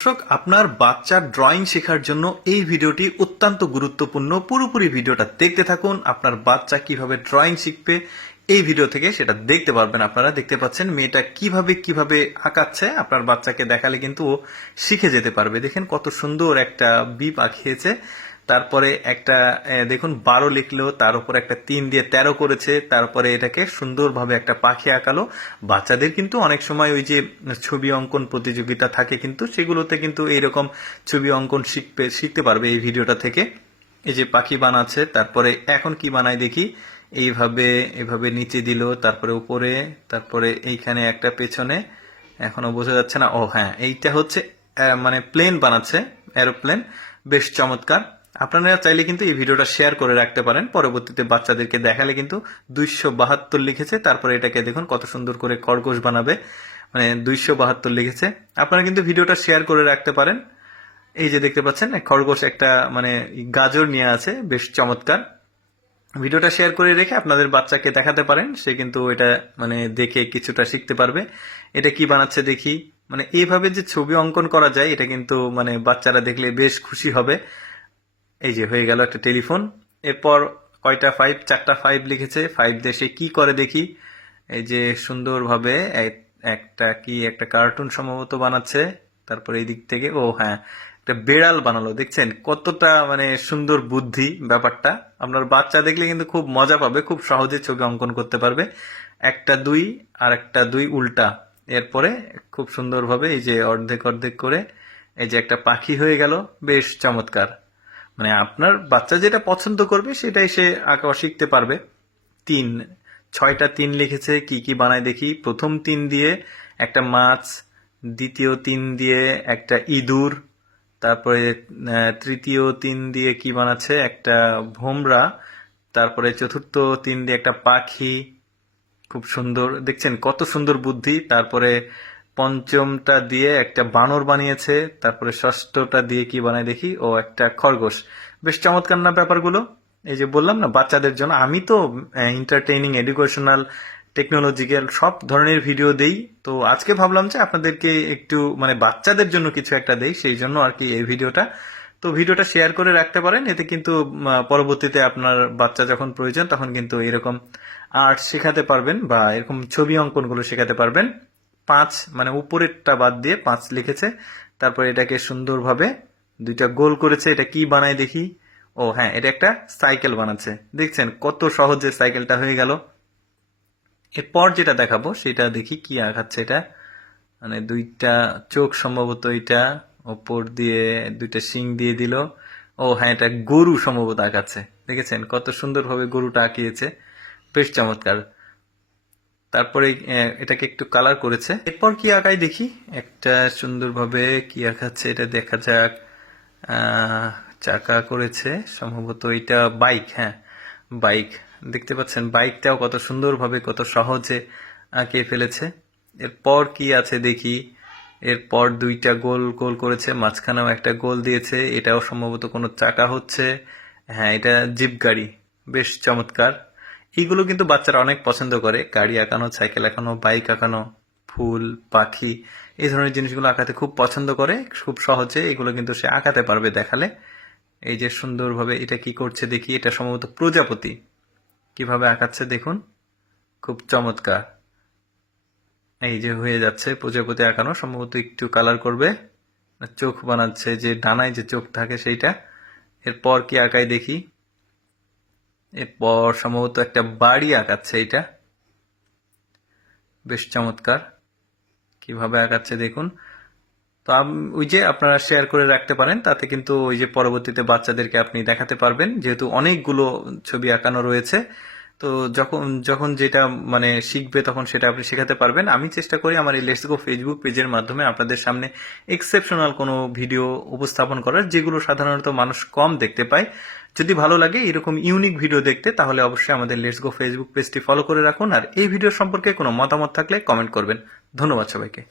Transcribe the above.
দর্শক, আপনার বাচ্চার ড্রয়িং শেখার জন্য এই ভিডিওটি অত্যন্ত গুরুত্বপূর্ণ। পুরোপুরি ভিডিওটা দেখতে থাকুন। আপনার বাচ্চা কিভাবে ড্রয়িং শিখবে এই ভিডিও থেকে সেটা দেখতে পারবেন। আপনারা দেখতে পাচ্ছেন মেয়েটা কিভাবে আঁকাচ্ছে। আপনার বাচ্চাকে দেখালে কিন্তু ও শিখে যেতে পারবে। দেখেন কত সুন্দর একটা বিপ আঁকিয়েছে। তারপরে একটা দেখুন 12 লিখলো, তার উপর একটা 3 দিয়ে 13 করেছে। তারপরে এটাকে সুন্দরভাবে একটা পাখি আঁকালো। বাচ্চাদের কিন্তু অনেক সময় ওই যে ছবি অঙ্কন প্রতিযোগিতা থাকে, কিন্তু সেগুলোতে কিন্তু এইরকম ছবি অঙ্কন শিখতে পারবে এই ভিডিওটা থেকে। এই যে পাখি বানাচ্ছে, তারপরে এখন কি বানায় দেখি। এইভাবে এভাবে নিচে দিল, তারপরে উপরে, তারপরে এইখানে একটা পেছনে, এখনো বোঝা যাচ্ছে না। ও হ্যাঁ, এইটা হচ্ছে মানে প্লেন বানাচ্ছে, এরোপ্লেন। বেশ চমৎকার। আপনারা চাইলে কিন্তু এই ভিডিওটা শেয়ার করে রাখতে পারেন, পরবর্তীতে বাচ্চাদেরকে দেখালে কিন্তু 272 লিখেছে। তারপরে এটাকে দেখুন কত সুন্দর করে খরগোশ বানাবে, মানে 272 লিখেছে। আপনারা কিন্তু ভিডিওটা শেয়ার করে রাখতে পারেন। এই যে দেখতে পাচ্ছেন খরগোশ একটা মানে গাজর নিয়ে আছে, বেশ চমৎকার। ভিডিওটা শেয়ার করে রেখে আপনাদের বাচ্চাকে দেখাতে পারেন, সে কিন্তু এটা মানে দেখে কিছুটা শিখতে পারবে। এটা কি বানাচ্ছে দেখি। মানে এইভাবে যে ছবি অঙ্কন করা যায়, এটা কিন্তু মানে বাচ্চারা দেখলে বেশ খুশি হবে। এই যে হয়ে গেল একটা টেলিফোন। এরপর কয়টা 5, 4টা 5 লিখেছে। 5 দিয়ে সে কি করে দেখি। এই যে সুন্দরভাবে একটা কার্টুন সম্ভবত বানাচ্ছে। তারপরে এই দিক থেকে ও হ্যাঁ, একটা বেড়াল বানালো। দেখছেন কতটা মানে সুন্দর বুদ্ধি ব্যাপারটা। আপনার বাচ্চা দেখলে কিন্তু খুব মজা পাবে, খুব সহজে ছবি অঙ্কন করতে পারবে। একটা 2 আর একটা 2 উল্টা। এরপরে খুব সুন্দরভাবে এই যে অর্ধেক অর্ধেক করে এই যে একটা পাখি হয়ে গেল। বেশ চমৎকার। মানে আপনার বাচ্চা যেটা পছন্দ করবে সেটাই সে আঁকা শিখতে পারবে। 3, 6টা 3 লিখেছে। কি কি বানায় দেখি। প্রথম 3 দিয়ে একটা মাছ, দ্বিতীয় 3 দিয়ে একটা ইঁদুর, তারপরে তৃতীয় 3 দিয়ে কি বানাচ্ছে একটা ভোমরা, তারপরে চতুর্থ 3 দিয়ে একটা পাখি। খুব সুন্দর, দেখছেন কত সুন্দর বুদ্ধি। তারপরে পঞ্চমটা দিয়ে একটা বানর বানিয়েছে। তারপরে ষষ্ঠটা দিয়ে কি বানায় দেখি। ও একটা খরগোশ। বেশ চমৎকার না ব্যাপারগুলো। এই যে বললাম না বাচ্চাদের জন্য, আমি তো এন্টারটেইনিং, এডুকেশনাল, টেকনোলজিক্যাল সব ধরনের ভিডিও দেই। তো আজকে ভাবলাম যে আপনাদেরকে একটু মানে বাচ্চাদের জন্য কিছু একটা দেই, সেই জন্য আর কি এই ভিডিওটা। তো ভিডিওটা শেয়ার করে রাখতে পারেন, এতে কিন্তু পরবর্তীতে আপনার বাচ্চা যখন প্রয়োজন তখন কিন্তু এরকম আর্ট শেখাতে পারবেন বা এরকম ছবি অঙ্কনগুলো শেখাতে পারবেন। 5 মানে উপরেরটা বাদ দিয়ে 5 লিখেছে। তারপর এটাকে সুন্দরভাবে 2টা গোল করেছে। এটা কি বানায় দেখি। ও হ্যাঁ, এটা একটা সাইকেল বানাচ্ছে। দেখছেন কত সহজে সাইকেলটা হয়ে গেল। এরপর যেটা দেখাবো সেটা দেখি কি আঁকাচ্ছে এটা। মানে 2টা চোখ সম্ভবত, এটা ওপর দিয়ে 2টা শিং দিয়ে দিল। ও হ্যাঁ, এটা গরু সম্ভবত আঁকাচ্ছে। দেখেছেন কত সুন্দরভাবে গরুটা আঁকিয়েছে। বেশ চমৎকার। তারপরে এটাকে একটু কালার করেছে। এরপর কি আঁকাই দেখি। একটা সুন্দরভাবে কি আঁকাচ্ছে এটা দেখা যাক। আহ, চাকা করেছে সম্ভবত, এটা বাইক। হ্যাঁ, বাইক। দেখতে পাচ্ছেন বাইকটাও কত সুন্দরভাবে কত সহজে আঁকিয়ে ফেলেছে। এরপর কি আছে দেখি। এরপর 2টা গোল গোল করেছে, মাঝখানেও একটা গোল দিয়েছে। এটাও সম্ভবত কোনো চাকা হচ্ছে। হ্যাঁ, এটা জিপ গাড়ি। বেশ চমৎকার। এইগুলো কিন্তু বাচ্চারা অনেক পছন্দ করে, গাড়ি আঁকানো, সাইকেল আঁকানো, বাইক আঁকানো, ফুল, পাখি, এই ধরনের জিনিসগুলো আঁকাতে খুব পছন্দ করে। খুব সহজে এগুলো কিন্তু সে আঁকাতে পারবে দেখালে। এই যে সুন্দরভাবে এটা কি করছে দেখি। এটা সম্ভবত প্রজাপতি। কিভাবে আঁকাচ্ছে দেখুন, খুব চমৎকার। এই যে হয়ে যাচ্ছে প্রজাপতি আঁকানো। সম্ভবত একটু কালার করবে। চোখ বানাচ্ছে, যে ডানায় যে চোখ থাকে সেইটা। এরপর কি আঁকাই দেখি। এরপর সম্ভবত একটা বাড়ি আঁকাচ্ছে এটা। বেশ চমৎকার। কিভাবে আঁকাচ্ছে দেখুন। তো ওই যে আপনারা শেয়ার করে রাখতে পারেন, তাতে কিন্তু ওই যে পরবর্তীতে বাচ্চাদেরকে আপনি দেখাতে পারবেন, যেহেতু অনেকগুলো ছবি আঁকানো রয়েছে। তো যখন যখন যেটা মানে শিখবে তখন সেটা আপনি শেখাতে পারবেন। আমি চেষ্টা করি আমার এই লেটস গো ফেসবুক পেজের মাধ্যমে আপনাদের সামনে এক্সেপশনাল কোনো ভিডিও উপস্থাপন করার, যেগুলো সাধারণত মানুষ কম দেখতে পায়। যদি ভালো লাগে এরকম ইউনিক ভিডিও দেখতে, তাহলে অবশ্যই আমাদের লেটস গো ফেসবুক পেজটি ফলো করে রাখুন। আর এই ভিডিও সম্পর্কে কোনো মতামত থাকলে কমেন্ট করবেন। ধন্যবাদ সবাইকে।